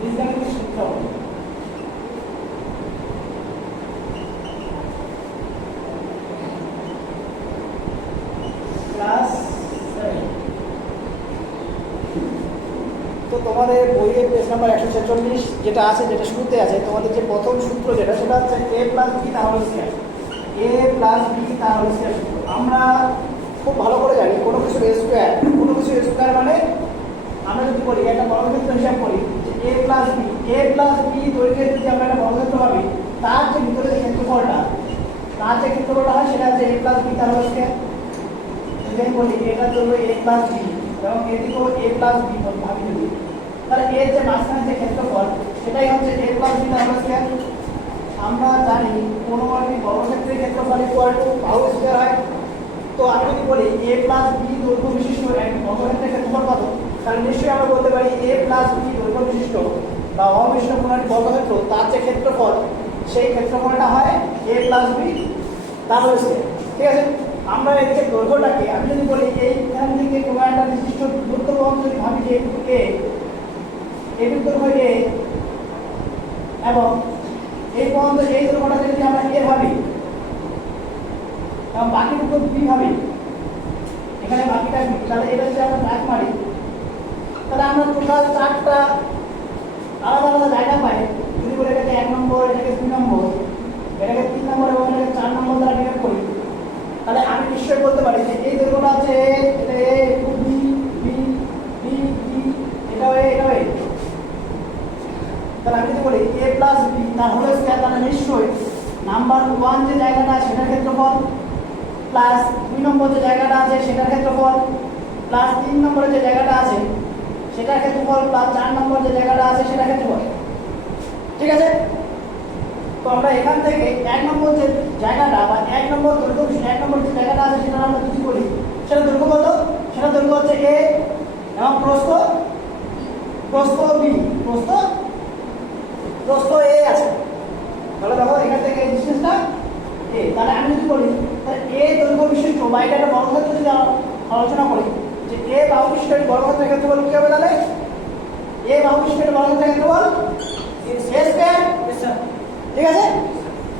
বীজগাণিতিক সূত্র ক্লাস 7। তো তোমাদের বইয়ের পেজ নাম্বার 146 যেটা আছে, যেটা শুরুতে আছে, তোমাদের যে প্রথম সূত্র যেটা, সেটা হচ্ছে a প্লাস b তার whole square. a plus b তার হোল স্কয়ার সূত্র আমরা খুব ভালো করে জানি। কোনো কিছু স্কয়ার, কোনো কিছু স্কয়ার মানে আমরা যদি বলি একটা বর্গক্ষেত্র হিসাব করি যে a প্লাস b দৈর্ঘ্যের যদি আমরা একটা বর্গক্ষেত্র ভাবি, তার যে ভিতরে যে ক্ষেত্রফলটা, হয় সেটা হচ্ছে a প্লাস b তার হোল স্কয়ার। যদি আমি বলি এটা হলো a প্লাস b এবং এদিকেও a প্লাস b ভাবি যদি, তাহলে এর যে মাঝখানে যে ক্ষেত্রফল সেটাই হচ্ছে a প্লাস b তার হোল স্কয়ার। আমরা জানি কোনো একটি বর্গক্ষেত্রের ক্ষেত্রফল ইকুয়াল টু বাহু স্কয়ার হয়। তো আমি যদি বলি a প্লাস b দৈর্ঘ্য বিশিষ্ট একটি বর্গক্ষেত্রের ক্ষেত্রফল কত, তাহলে নিশ্চয়ই আমরা বলতে পারি a প্লাস b দৈর্ঘ্য বিশিষ্ট বা অবিশিষ্ট কোনো একটি বর্গক্ষেত্র তার যে ক্ষেত্রফল, সেই ক্ষেত্রফলটা হয় a প্লাস b তার হোল স্কয়ার। ঠিক আছে, আমরা এই যে দৈর্ঘ্যটাকে আমি যদি বলি এইখান থেকে কোনো একটা নির্দিষ্ট দূরত্ব পর্যন্ত যদি ভাবি যে এই দৈর্ঘ্য a এবং এই পর্যন্ত এই দৈর্ঘ্যটাকে যদি আমরা a ভাবি এবং বাকি দুটো b ভাবি, এখানে বাকিটা b, তাহলে এটা যদি আমরা দাগ মারি তাহলে আমরা টোটাল 4টা আলাদা আলাদা জায়গা পাই। যদি বলে এটাকে 1 নম্বর, এটাকে 2 নম্বর, এটাকে 3 নম্বর এবং এটাকে 4 নম্বর দ্বারা ডিভাইড করি, তাহলে আমি নিশ্চয়ই বলতে পারি যে এই দৈর্ঘ্যটা আছে এটা a, এটা b, b, b, b, এটাও a, এটাও a। তাহলে আমি যদি বলি a প্লাস b তার হোল স্কয়ার, তাহলে নিশ্চয়ই নাম্বার 1 যে জায়গাটা সেটার ক্ষেত্রফল প্লাস 2 নম্বর যে জায়গাটা আছে সেটার ক্ষেত্রফল প্লাস 3 নম্বরের যে জায়গাটা আছে সেটার ক্ষেত্রফল প্লাস 4 নম্বর যে জায়গাটা আছে সেটার ক্ষেত্রফল। ঠিক আছে, তো আমরা এখান থেকে 1 নম্বর যে জায়গাটা বা 1 নম্বর দৈর্ঘ্য, 1 নম্বর যে জায়গাটা আছে সেটা আমরা যদি বলি সেটা দৈর্ঘ্য কত, সেটা দৈর্ঘ্য হচ্ছে a এবং প্রস্থ b, প্রস্থ a আছে। তাহলে দেখো এখান থেকে এই ডিসটেন্সটা a। তাহলে আমি যদি বলি তাহলে a দৈর্ঘ্য বিশিষ্ট বা এটা একটা বর্গক্ষেত্র যদি আলোচনা করি যে a বাহু বিশিষ্ট একটি বর্গক্ষেত্রের ক্ষেত্রফল কি হবে, তাহলে a বাহু বিশিষ্ট একটি বর্গক্ষেত্রের ক্ষেত্রফল a স্কয়ার। ঠিক আছে,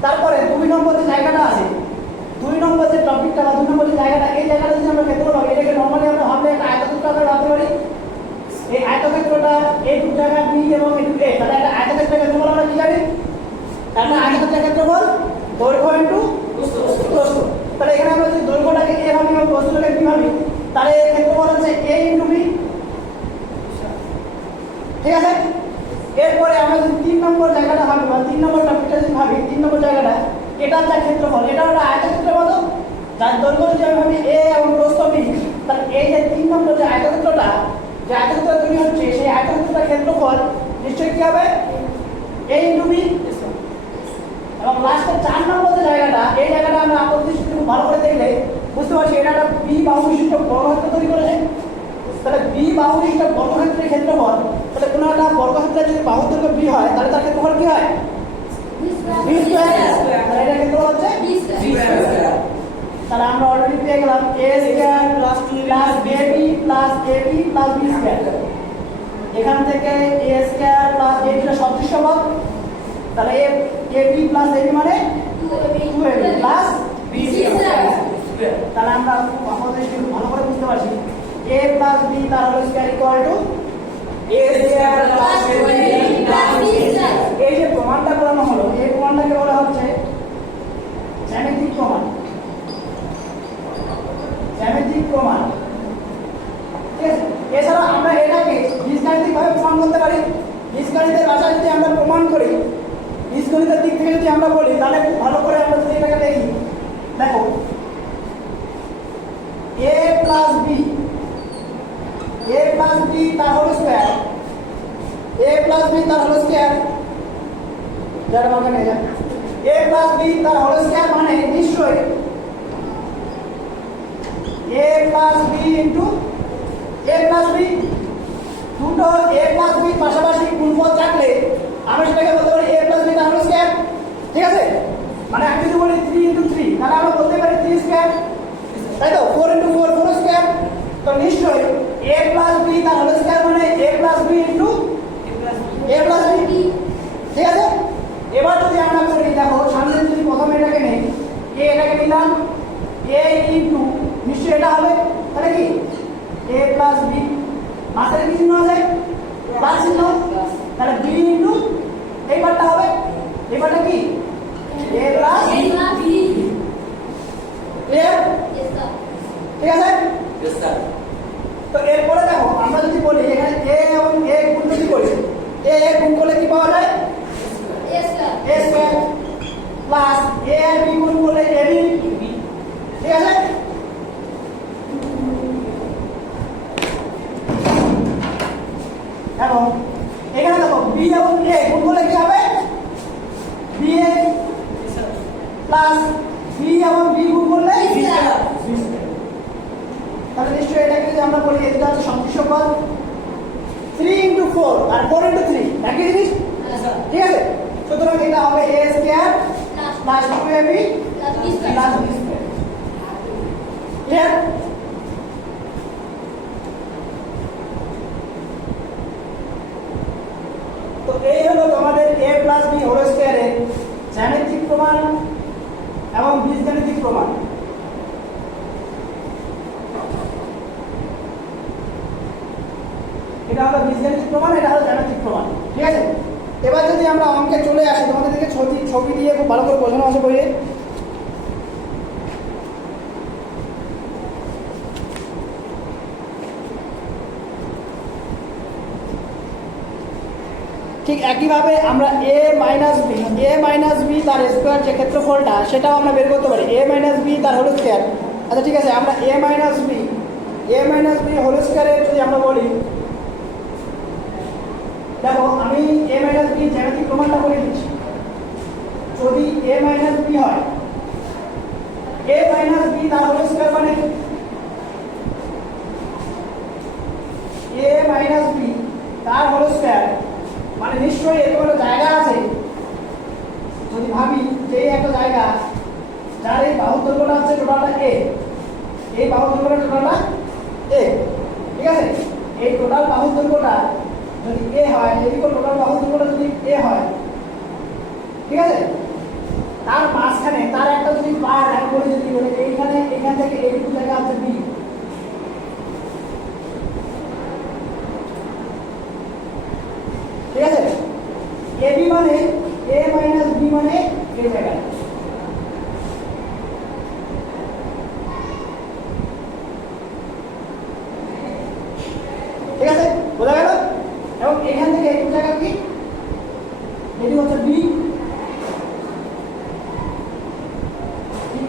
তারপরে 2 নম্বর যে জায়গাটা আছে, 2 নম্বর যে টপিকটা বা 2 নম্বর যে জায়গাটা, এই জায়গাটা যদি আমরা ক্ষেত্রফল ভাবি, এটাকে নরমালি আমরা ভাবলে একটা আয়তক্ষেত্র আকারে ভাবতে পারি। এই আয়তক্ষেত্রটা এই দুটো জায়গা b এবং এই দুটো a, তাহলে একটা আয়তক্ষেত্রের ক্ষেত্রফল আমরা কি জানি, তার মানে আয়তক্ষেত্রের ক্ষেত্রফল দৈর্ঘ্য ইনটু প্রস্থ। তাহলে এখানে আমরা যদি দৈর্ঘ্যটাকে a ভাবি এবং প্রস্থটাকে b ভাবি, তাহলে এর ক্ষেত্রফল হচ্ছে a ইনটু b। ঠিক আছে, এরপরে আমরা যদি 3 নম্বর জায়গাটা ভাবি বা 3 নম্বর টপিকটা যদি ভাবি, 3 নম্বর জায়গাটা এটার যা ক্ষেত্রফল, এটা একটা আয়তক্ষেত্রের মতো, যার দৈর্ঘ্য যদি আমি ভাবি a এবং প্রস্থ b, তাহলে এই যে 3 নম্বর যে আয়তক্ষেত্রটা, যে আয়তক্ষেত্র তৈরি হচ্ছে, সেই আয়তক্ষেত্রের ক্ষেত্রফল নিশ্চয়ই কি হবে a ইনটু b। এবং লাস্টে 4 নম্বর যে জায়গাটা, এই জায়গাটা আমরা আপাতদৃষ্টি খুব ভালো করে দেখলে বুঝতে পারছি এটা একটা b বাহু বিশিষ্ট বর্গক্ষেত্র তৈরি করেছে। তাহলে b বাহু বিশিষ্ট বর্গক্ষেত্রের ক্ষেত্রফল, তাহলে কোনো একটা বর্গক্ষেত্রের যদি বাহু দৈর্ঘ্য b হয় তাহলে তার ক্ষেত্রফল কি হয় b স্কয়ার। তাহলে এটা ক্ষেত্রফল হচ্ছে b স্কয়ার। তাহলে আমরা অলরেডি পেয়ে গেলাম a square plus b plus ab plus b square. এখান থেকে a স্কয়ার প্লাস ab টা সদৃশ্য পদ, তাহলে ab প্লাস ab মানে 2ab প্লাস b স্কয়ার। তাহলে আমরা আমাদের ভালো করে বুঝতে পারছি a প্লাস b তার whole square equal to a square plus ab plus b square. এই যে প্রমাণটা করানো হলো, এই প্রমাণটাকে বলা হচ্ছে জ্যামিতিক প্রমাণ। জ্যামিতিক প্রমাণ। ঠিক আছে, এছাড়া আমরা এটাকে বীজগাণিতিকভাবে প্রমাণ করতে পারি। বীজগণিতের ভাষায় যদি আমরা প্রমাণ করি, বীজগণিতের দিক থেকে যদি আমরা বলি, তাহলে খুব ভালো করে আমরা যদি এটাকে দেখি, দেখো a প্লাস b তার whole square, a plus b তার হোল স্কয়ার, যারা বাকি নিয়ে যান, a প্লাস b তার হোল স্কয়ার মানে নিশ্চয়ই a plus b into a plus b। দুটো a প্লাস b পাশাপাশি গুণফল থাকলে আমি সেটাকে বলতে পারি a প্লাস b তার হোল স্কয়ার। ঠিক আছে, মানে আমি যদি বলি 3 ইনটু 3, তাহলে আমরা বলতে পারি 3 স্কয়ার, তাই তো 4 ইনটু 4 4 স্কয়ার। তো নিশ্চয়ই a প্লাস b তার হোল স্কয়ার মানে a plus b into a plus plus b, মাঝখানে কি চিহ্ন আছে? প্লাস চিহ্ন, তাহলে বি ইন্টু এই পার্টটা হবে, এই পার্টটা কি এ প্লাস বি। ক্লিয়ার? ঠিক আছে? তো এরপরে দেখো আমরা যদি বলি এখানে এ এবং এ গুণ যদি করি, এ গুণ করলে কি পাওয়া যায়? এ স্কয়ার প্লাস এ আর বি গুণ করলে এ বি। ঠিক আছে? এবং এখানে দেখো বি এবং এ গুণ করলে কি হবে? বি এ প্লাস বি এবং বি গুণ করলে বি স্কয়ার। তাহলে নিশ্চয়ই এটাকে যদি আমরা বলি এটা হচ্ছে সংশ্লিষ্ট পদ 3 × 4 আর 4 × 3 একই জিনিস। ঠিক আছে? সুতরাং এটা হবে a square plus 2ab plus b square. Clear? তো এই হলো তোমাদের a প্লাস b হোল স্কয়ারের জ্যামিতিক প্রমাণ এবং বীজগণিতিক প্রমাণ। এটা হলো বীজগণিতিক প্রমাণ, এটা হলো জ্যামিতিক প্রমাণ। ঠিক আছে? এবার যদি আমরা অঙ্কে চলে আসি, তোমাদের দিকে ছবি দিয়ে খুব ভালো করে বোঝানো আছে বইয়ে। ঠিক একইভাবে আমরা a মাইনাস বি তার স্কোয়ার যে ক্ষেত্রফলটা সেটাও আমরা বের করতে পারি, a মাইনাস বি তার হোল স্কোয়ার। আচ্ছা ঠিক আছে, আমরা a মাইনাস বি হোল স্কোয়ারের যদি আমরা বলি, দেখো আমি a মাইনাস বি জ্যামিতিক প্রমাণটা করে দিচ্ছি। যদি a মাইনাস বি হয়, a মাইনাস বি তার হোল স্কয়ার মানে a মাইনাস বি তার হোল স্কয়ার মানে নিশ্চয়ই এরকম একটা জায়গা আছে। যদি ভাবি যে একটা জায়গা যার এই বাহুর দৈর্ঘ্যটা হচ্ছে টোটালটা a, এই বাহুর দৈর্ঘ্যটা টোটালটা a। ঠিক আছে? এই টোটাল বাহুর দৈর্ঘ্যটা যদি a হয়, এদিকে টোটাল বাহুর দৈর্ঘ্যটা যদি a হয়, ঠিক আছে, তার মাঝখানে তার একটা যদি পার্ট আমি বলি যদি বলে এইখানে এখান থেকে এইটুকু জায়গা আছে b। ঠিক আছে? ab মানে a মাইনাস b মানে এই জায়গায়। ঠিক আছে? বোঝা গেল? এবং এখান থেকে এইটুকু জায়গা কি এটি হচ্ছে b।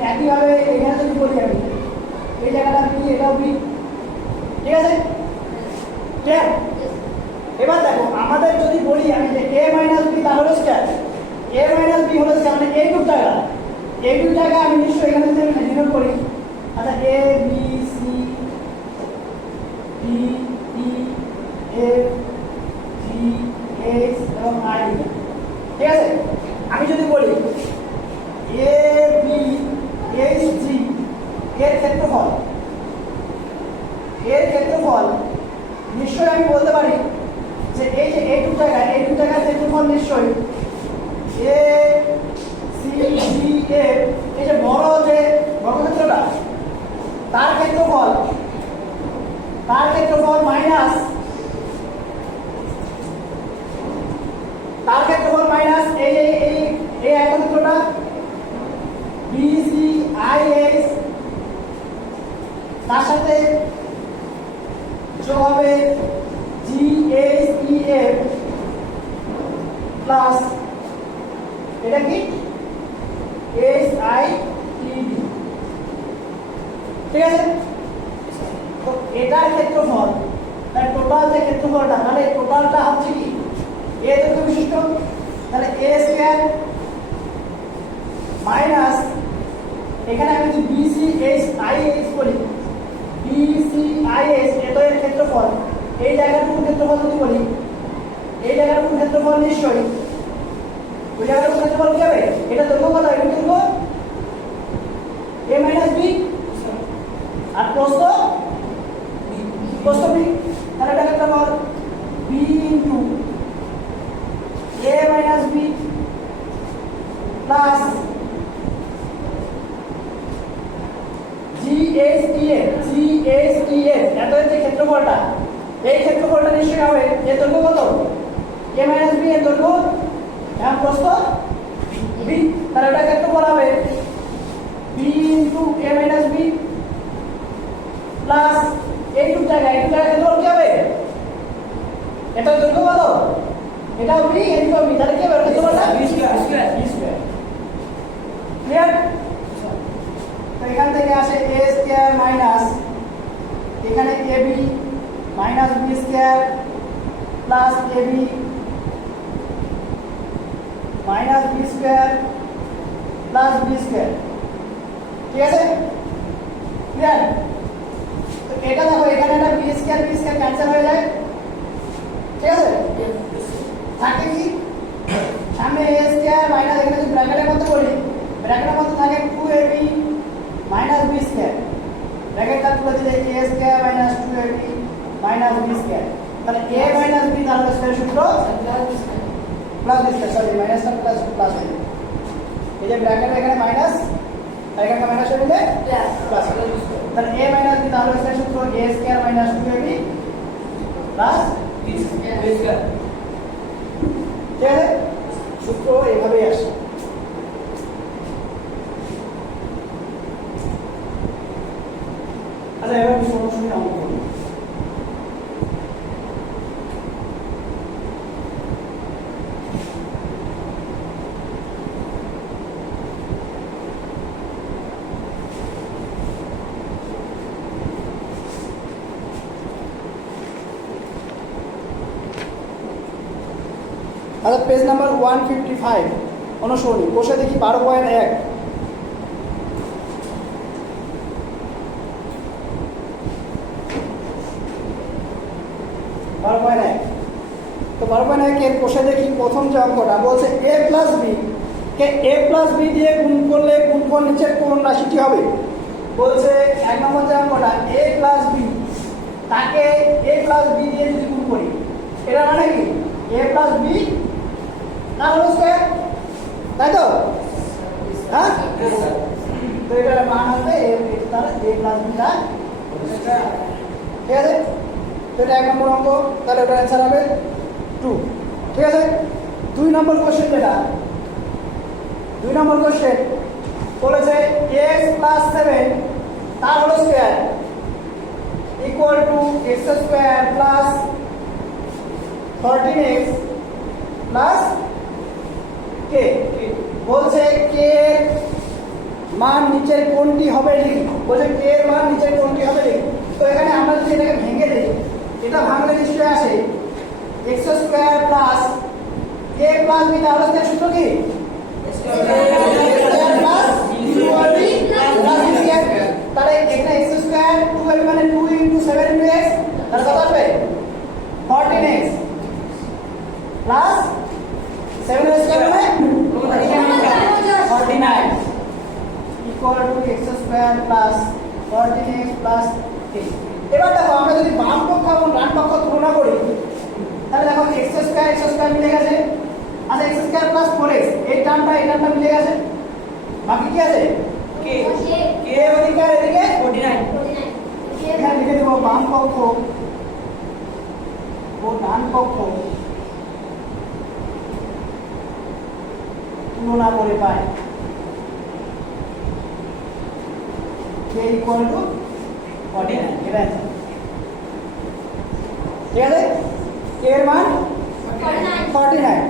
একইভাবে এখানে যদি বলি আমি এই জায়গাটা b, এটাও b। ঠিক আছে? ক্লিয়ার? এবার দেখো আমাদের যদি বলি আমি যে a মাইনাস বি তার whole square, a minus b whole square মানে এইটুকু জায়গা আমি নিশ্চয়ই এখানে যদি আমি ডিনোট করি, আচ্ছা a b c d e f g h এবং i। ঠিক আছে? আমি যদি বলি a b h g এর ক্ষেত্রফল নিশ্চয়ই আমি বলতে পারি যে এই যে এইটুকু জায়গার ক্ষেত্রফল নিশ্চয়ই a c d f এই যে বড় যে বর্গক্ষেত্রটা তার ক্ষেত্রফল মাইনাস এই আয়তক্ষেত্রটা b c i h তার সাথে যোগ হবে g h e f plus এটা কি h i t d। ঠিক আছে? তো এটার ক্ষেত্রফল তাহলে টোটাল যে ক্ষেত্রফলটা মানে টোটালটা হচ্ছে কি a দৈর্ঘ্য বিশিষ্ট, তাহলে a স্কয়ার মাইনাস এখানে আমি যদি bc h i h বলি, bc i h এটা এর ক্ষেত্রফল, এই জায়গাটুকুর ক্ষেত্রফল যদি বলি, এই জায়গাটুকুর ক্ষেত্রফল নিশ্চয়ই ওই জায়গাটুকুর ক্ষেত্রফল কি হবে? এটা দৈর্ঘ্য কত? এটা দৈর্ঘ্য a মাইনাস b আর প্রস্থ b। তাহলে এটা ক্ষেত্রফল b into a minus b plus GHTF এত যে ক্ষেত্রফলটা a মাইনাস বি এর দৈর্ঘ্য এবং প্রস্থ বি, তাহলে এটা ক্ষেত্রফল হবে b into a minus b plus এইটুক জায়গা ক্ষেত্রফল কি হবে? এটা দৈর্ঘ্য কত? এটা বি ইনটু বি, তাহলে কি হবে ক্ষেত্রফলটা? B square. ক্লিয়ার? তো এখান থেকে আসে a স্কয়ার মাইনাস এখানে ab minus b square plus ab minus b square plus b square. ঠিক আছে? ক্লিয়ার? তো এটা দেখো এখানে একটা b স্কয়ার ক্যান্সেল হয়ে যায়। ঠিক আছে? থাকে কি সামনে a স্কয়ার মাইনাস এখানে যদি ব্র্যাকেটের মধ্যে বলি, ব্র্যাকেটের মধ্যে থাকে 2ab মাইনাস b স্কয়ার, ব্র্যাকেটটা তুলে দিলে a square minus 2ab minus b square, তাহলে a মাইনাস b তার স্কয়ার সূত্র প্লাস b স্কয়ার, সরি মাইনাসটা প্লাস হয়ে যাবে। এই যে ব্র্যাকেট এখানে মাইনাস আর এখানে মাইনাস হয়ে গেলে প্লাস, তাহলে a মাইনাস b তার স্কয়ার সূত্র a square minus 2ab plus b square. ঠিক আছে? সূত্র এইভাবেই আসে। আচ্ছা এবার সরাসরি অঙ্ক করব। আচ্ছা পেজ নাম্বার 155 অনুসরণী কোষে দেখি 12.1 তো 12.1 এর কোষে দেখি প্রথম যে অঙ্কটা বলছে a প্লাস বি কে a প্লাস বি দিয়ে গুণ করলে গুণফল নিচের কোন রাশিটি হবে? বলছে এক নম্বর যে অঙ্কটা a প্লাস বি তাকে a প্লাস বি দিয়ে যদি গুণ করি, এটা মানে কি a প্লাস বি তার হোল স্কয়ার, তাই তো? হ্যাঁ, তো এটার মান হবে তার a প্লাস বি তার হোল স্কয়ার। ঠিক আছে? তো এটা এক নম্বর অঙ্ক, তাহলে ওটার অ্যান্সার হবে 2। ঠিক আছে? 2 নম্বর কোশ্চেন যেটা 2 নম্বর কোশ্চেন বলেছে x প্লাস 7 তার whole square equal to x square plus 13x plus k। বলছে k এর মান নিচের কোনটি হবে লিখি। বলছে k এর মান নিচের কোনটি হবে লিখি। তো এখানে আমরা যদি এটাকে ভেঙে দিই, এটা ভাঙলে নিশ্চয়ই আসে x square plus a plus b তাহলে এর সূত্র কি? তাহলে এখানে x স্কয়ার 2 মানে 2 * 7 * x, তাহলে কত আসবে? 14x প্লাস 7 এর স্কয়ার মানে 49 equal to x square plus 14x plus 8। এবার দেখো আমরা যদি বাম পক্ষ এবং ডান পক্ষ তুলনা করি, তাহলে দেখো x স্কয়ার মিলে গেছে। আচ্ছা x স্কয়ার প্লাস 4x এই টার্মটা মিলে গেছে, বাকি কি আছে? k ওদিকে আর এদিকে 49। এখানে লিখে দেব বাম পক্ষ ও ডান পক্ষ তুলনা করে পাই k ইকুয়াল টু 49। এটা আছে। ঠিক আছে? k এর মান 49,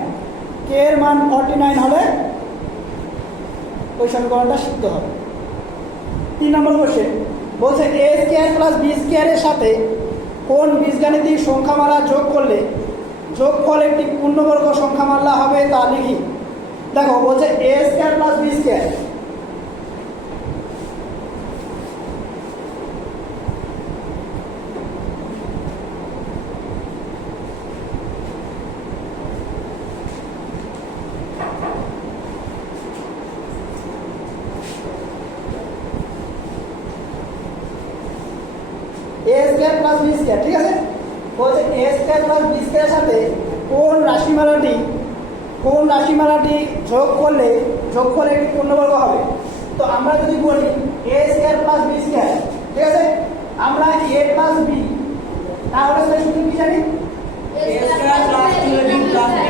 k এর মান 49 হলে ওই সমীকরণটা সিদ্ধ হবে। 3 নম্বর কোশ্চেন বলছে a স্কয়ার প্লাস b স্কয়ারের সাথে কোন বীজগাণিতিক সংখ্যামালা যোগ করলে যোগফল একটি পূর্ণবর্গ সংখ্যামালা হবে তা লিখি। দেখো বলছে a square plus b square, a square plus b square. ঠিক আছে? বলছে a স্কয়ার প্লাস b স্কয়ারের সাথে কোন রাশিমালাটি যোগ করলে যোগফল একটি পূর্ণবর্গ হবে। তো আমরা যদি বলি a square plus b square, ঠিক আছে, আমরা a প্লাস b তাহলে সেটা সূত্র কি জানি? a square plus 2ab plus b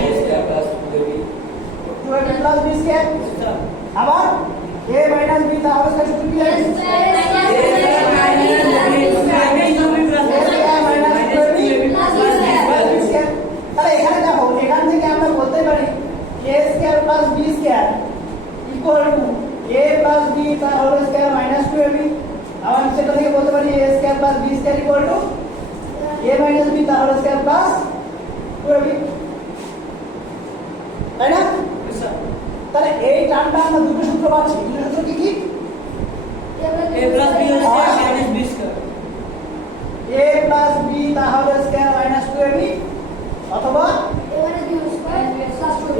plus b square আবার a মাইনাস b তাহলে স্কয়ার সূত্র কি আছে তাহলে এখানে দেখো এখান থেকে আমরা বলতে পারি a square plus b square equal to a plus b তার হোল স্কয়ার মাইনাস 2ab আবার সেটা থেকে বলতে পারি a square plus b square equal to a minus b তার হোল স্কয়ার প্লাস 2ab তাই না তাহলে এই টার্মটা আমরা দুটো সূত্র পাচ্ছি দুটো সূত্র কি কি a plus b whole square minus b square a plus b তার হোল স্কয়ার মাইনাস 2ab অথবা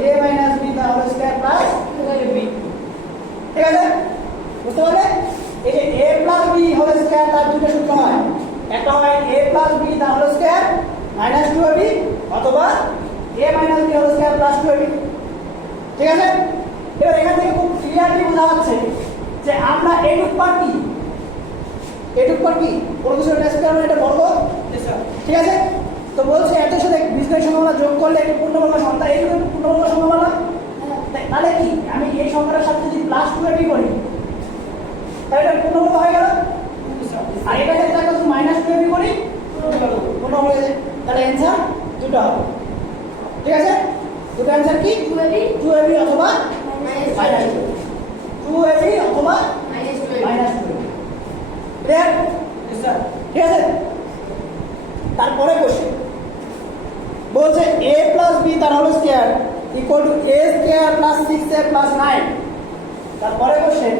a minus b তার হোল স্কয়ার প্লাস 2ab ঠিক আছে বুঝতে পারলে এই যে a plus b whole square তার দুটো সূত্র হয় একটা হয় a plus b তার হোল স্কয়ার মাইনাস 2ab অথবা a minus b whole square plus 2ab ঠিক আছে এবার এখান থেকে খুব ক্লিয়ারলি বোঝা যাচ্ছে যে আমরা এইটুক পার কি কোনো কিছু একটা স্কয়ার মানে এটা বর্গ ঠিক আছে তো বলছে এত সাথে বীজগণিত সম্ভাবনা যোগ করলে একটু পূর্ণবর্গ সংখ্যা এইটুকু পূর্ণবর্গ সম্ভাবনা তাহলে কি আমি এই সংখ্যাটার সাথে যদি প্লাস 2ab করি তাহলে এটা পূর্ণবর্গ হয়ে গেল আর এটাকে যদি মাইনাস 2ab করি পূর্ণ হয়ে যায় তাহলে অ্যানসার দুটো হবে ঠিক আছে দুটো অ্যানসার কি 2ab অথবা মাইনাস 2ab অথবা মাইনাস 2ab ক্লিয়ার ঠিক আছে তারপরে কোশ্চেন বলছে a প্লাস b তার whole square equal to a square plus 6a plus 9 তারপরে কোশ্চেন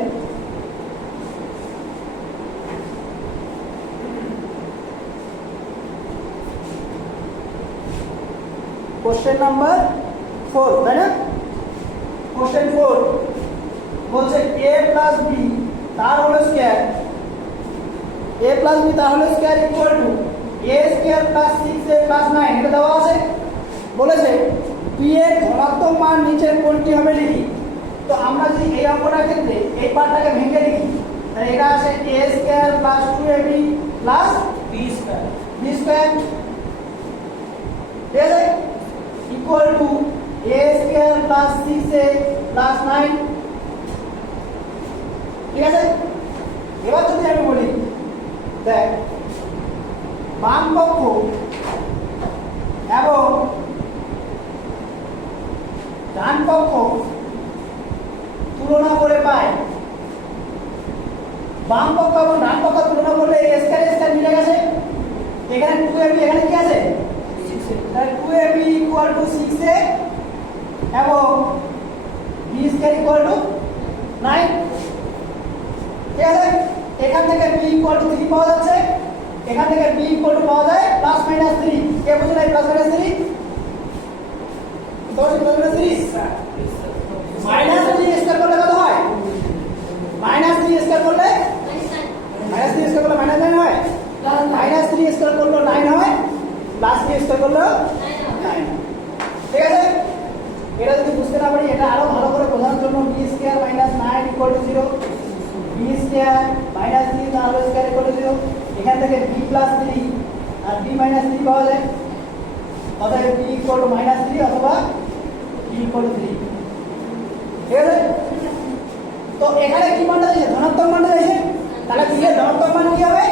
কোশ্চেন নাম্বার 4 তাই না কোশ্চেন 4 বলছে a প্লাস b তার whole square a plus b তার whole square equal to a square plus 6a plus 9 এটা দেওয়া আছে বলেছে b এর ধনাত্মক মান নিচের কোনটি হবে লিখি তো আমরা যদি এই অঙ্কটার ক্ষেত্রে এই পার্টটাকে ভেঙে লিখি তাহলে এটা আছে a square plus 2ab plus b square b square ঠিক আছে equal to a square plus 6a plus 9 ঠিক আছে এবার যদি আমি বলি দেখ বাম পক্ষ এবং ডান পক্ষ তুলনা করে পাই বাম পক্ষ এবং ডান পক্ষ তুলনা করলে স্কয়ার স্কয়ার মিলে গেছে এখানে 2ab এখানে কি আছে 6a তাহলে 2ab ইকুয়াল টু 6a এবং b স্কয়ার ইকুয়াল টু 9 ঠিক আছে এখান থেকে b ইকুয়াল টু 3 পাওয়া যাচ্ছে এখান থেকে b ইকুয়াল টু পাওয়া যায় প্লাস মাইনাস 3 কে বুঝলেন প্লাস মাইনাস 3 তো প্লাস মাইনাস 3 মাইনাস 3 স্কয়ার করলে কত হয় মাইনাস 3 স্কয়ার করলে মাইনাস 3 স্কয়ার করলে মাইনাস 9 হয় মাইনাস 3 স্কয়ার করলে 9 হয় প্লাস 3 স্কয়ার করলে 9 ঠিক আছে এটা যদি বুঝতে না পারি এটা আরো ভালো করে বোঝানোর জন্য b square minus 9 equal to 0 b square minus 3 তার হোল স্কয়ার ইকুয়াল টু 0 এখান থেকে b প্লাস 3 আর b মাইনাস 3 পাওয়া যায় অতএব b ইকুয়াল টু মাইনাস 3 অথবা b ইকুয়াল টু 3 ঠিক আছে তো এখানে কি মানটা দিয়েছে ধনাত্মক মানটা দিয়েছে তাহলে b এর ধনাত্মক মান কি হবে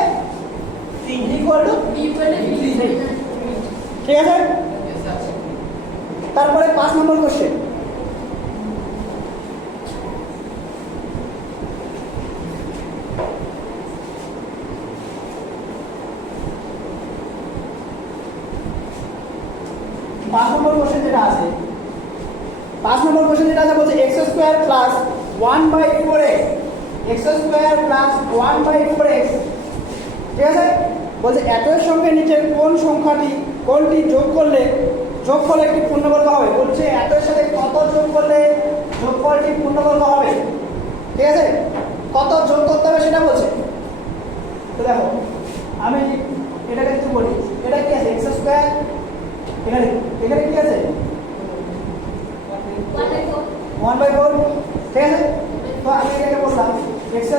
3 equal to b equal to 3 ঠিক আছে তারপরে 5 নম্বর কোশ্চেন पांच नंबर क्वेश्चन যেটা আছে 5 নম্বর কোশ্চেন যেটা আছে বলছে x² + 1/4x x² + 1/4x ঠিক আছে বলছে এতের সঙ্গে নিচের কোন সংখ্যাটি কোনটি যোগ করলে যোগফল একটি পূর্ণবর্গ হবে বলছে এতের সাথে কত যোগ করলে যোগফলটি পূর্ণবর্গ হবে ঠিক আছে কত যোগ করতে হবে সেটা বলছে তো দেখো আমি এটাকে একটু বলি এটা কি আছে x² এখানে এখানে কি আছে 1/4 ঠিক আছে তো আমি এটাকে বললাম x²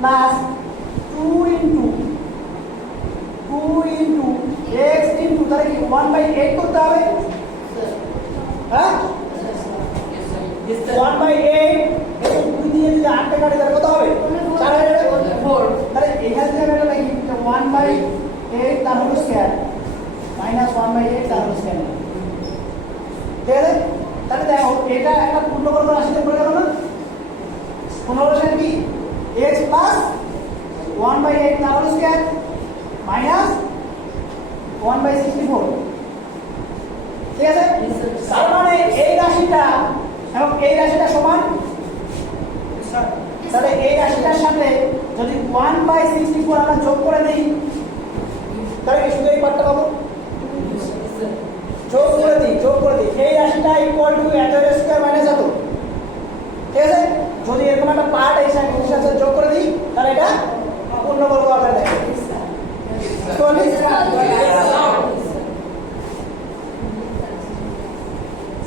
plus 2 into x into তাহলে কি 1/8 করতে হবে হ্যাঁ Yes, sir. 1/8 এটা 2 দিয়ে যদি 8 টা কাটি তাহলে কত হবে 4 হয়ে যাবে 4 তাহলে এখানে যদি আমরা লিখি 1/8 তার হোল স্কয়ার মাইনাস 1/8 তার হোল স্কয়ার ঠিক আছে তাহলে দেখো এটা একটা পূর্ণবর্গ রাশিতে পড়ে গেল না পূর্ণবর্গ রাশি কি x প্লাস 1/8 তার হোল স্কয়ার মাইনাস 1/64 ঠিক আছে Yes, sir. তার মানে এই রাশিটা এবং এই রাশিটা সমান তাহলে এই রাশিটার সাথে যদি 1/64 আমরা যোগ করে দেই তাহলে কি শুধু এই পার্টটা পাবো Yes, sir. যোগ করে দিই এই রাশিটা ইকুয়াল টু এত স্কয়ার মাইনাস এত ঠিক আছে যদি এরকম একটা পার্ট এই সাথে যোগ করে দিই তাহলে এটা পূর্ণবর্গ আকারে দেখাবে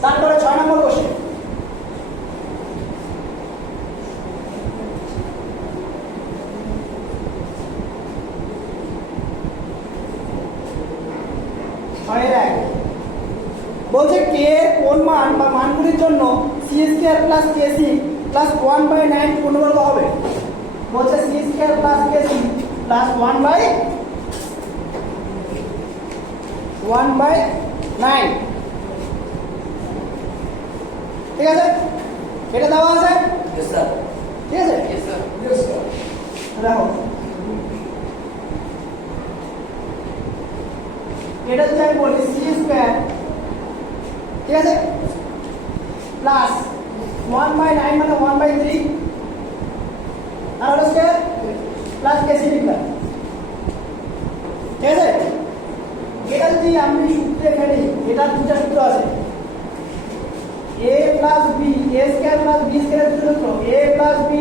তারপরে 6 নম্বর কোশ্চেন বলছে কে এর কোন মান বা মানগুলির জন্য সি স্কয়ার প্লাস কেসি প্লাস 1/9 পূর্ণবর্গ হবে বলছে সি স্কয়ার প্লাস কেসি প্লাস 1/9 ঠিক আছে এটা দেওয়া আছে Yes, sir. ঠিক আছে Yes, sir. দেখো এটা যদি আমি বলি সি স্কয়ার ঠিক আছে প্লাস 1/9 মানে 1/3 আর হলো স্কয়ার প্লাস কেসি লিখলাম ঠিক আছে এটা যদি আমি সূত্রে ফেলি এটা দুটো সূত্র আছে a plus b a square plus b square দুটো সূত্র a প্লাস b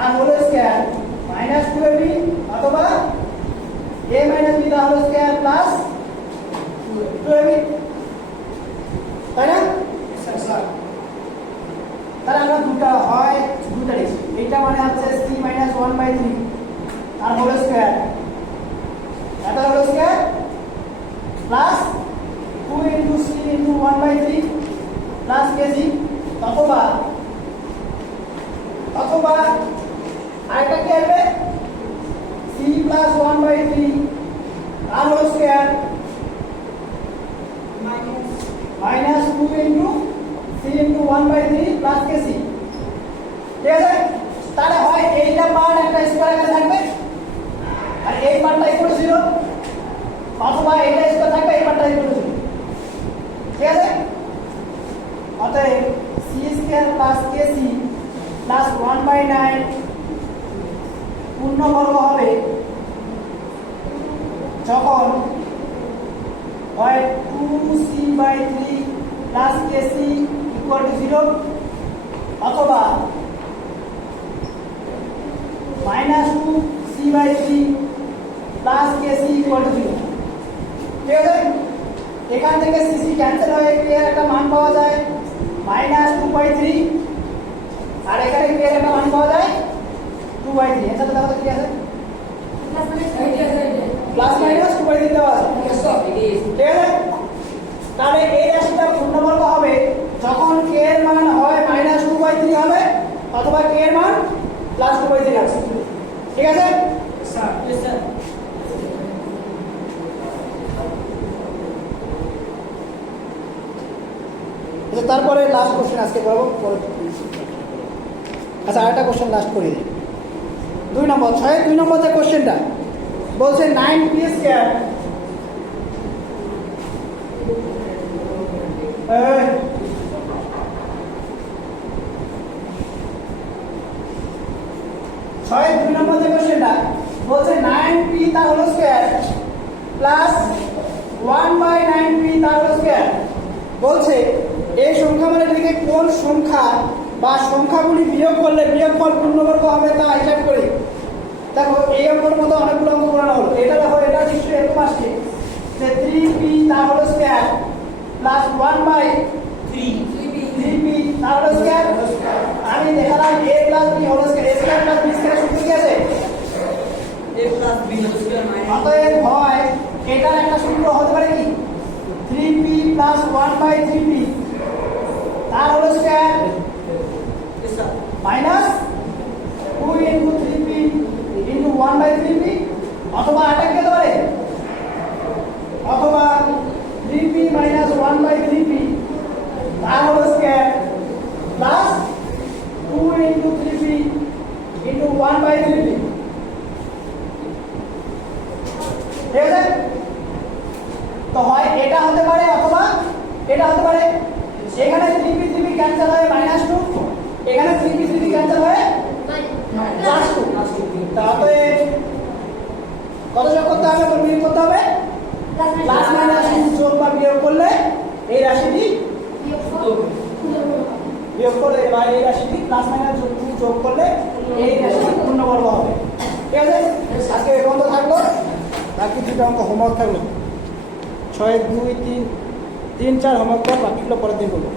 আর হলো স্কয়ার মাইনাস 2ab অথবা a মাইনাস b তার হলো স্কয়ার প্লাস 2ab তাই না তাহলে আমরা দুটো হয় দুটো লিখি এটা মানে হচ্ছে c মাইনাস 1/3 আর হোল স্কয়ার এটা whole square plus 2 into c into 1/3 plus KG অথবা আরেকটা কি আসবে c প্লাস 1/3 আর whole square minus 2 into c into 1/3 plus KC ঠিক আছে তাহলে হয় এইটা পার্ট একটা স্কয়ার আকারে থাকবে আর এই পার্টটা ইকুয়াল টু 0 অথবা এইটা স্কয়ার থাকবে এই পার্টটা ইকুয়াল টু 0 ঠিক আছে অতএব c স্কয়ার প্লাস কেসি প্লাস 1/9 পূর্ণবর্গ হবে যখন হয় 2c/3 plus k c equal to 0 অথবা minus 2c/3 plus k c equal to 0 ঠিক আছে এখান থেকে সিসি ক্যান্সেল হয়ে গিয়ে একটা মান পাওয়া যায় মাইনাস 2/3 আর এখানে কি একটা মান পাওয়া যায় 2/3 এর সাথে দেখো কি আছে প্লাস মাইনাস 2/3 দেওয়া আছে Yes, sir. It is. ঠিক আছে তাহলে এই রাশিটা পূর্ণবর্গ হবে যখন k এর মান হয় মাইনাস 2/3 হবে অথবা k এর মান প্লাস 2/3 আছে ঠিক আছে Sir. Yes, sir. আচ্ছা তারপরে লাস্ট কোশ্চেন আজকে করব আচ্ছা আরেকটা কোশ্চেন লাস্ট করে দিই 2 নম্বর 2 নম্বর যে কোশ্চেনটা বলছে 9p স্কয়ার ছয় 2 নম্বর যে কোশ্চেনটা বলছে 9p তার হোল স্কয়ার প্লাস 1/9p তার হোল স্কয়ার বলছে এই সংখ্যা মানে থেকে কোন সংখ্যা বা সংখ্যাগুলি বিয়োগ করলে বিয়োগফল পূর্ণবর্গ হবে তা হিসাব করি দেখো এই অঙ্কের মতো অনেকগুলো অঙ্ক করানো হলো এটা দেখো এটা নিশ্চয়ই এরকম আসছে যে 3p তার হোল স্কয়ার প্লাস 1/3p তার হোল স্কয়ার আমি দেখালাম a plus b whole square a square plus b square সূত্র কি আছে A plus B whole square minus. অতএব হয় এটার একটা সূত্র হতে পারে কি 3p প্লাস 1/3p তার whole square minus 2 into 3p into 1/3p অথবা এটা কি হতে পারে অথবা 3p মাইনাস 1/3p তার whole square plus 2 into 3p into 1/3p ঠিক আছে তো হয় এটা হতে পারে অথবা এটা হতে পারে এখানে 3p 3p ক্যান্সেল হয়ে -2 এখানে 3p 3p ক্যান্সেল হয়ে +2 তাহলে কত যোগ করতে হবে কত বিয়োগ করতে হবে প্লাস মাইনাস যোগ বা বিয়োগ করলে এই রাশিটি বিয়োগ করলে বা এই রাশিটি প্লাস মাইনাস যোগ করলে এই রাশিটি পূর্ণবর্গ হবে ঠিক আছে আজকে এই পর্যন্ত থাকলো বাকি দুটো অঙ্ক হোমওয়ার্ক থাকলো 6 2 3 3 4 হোমওয়ার্ক বাকিগুলো পরের দিন করবো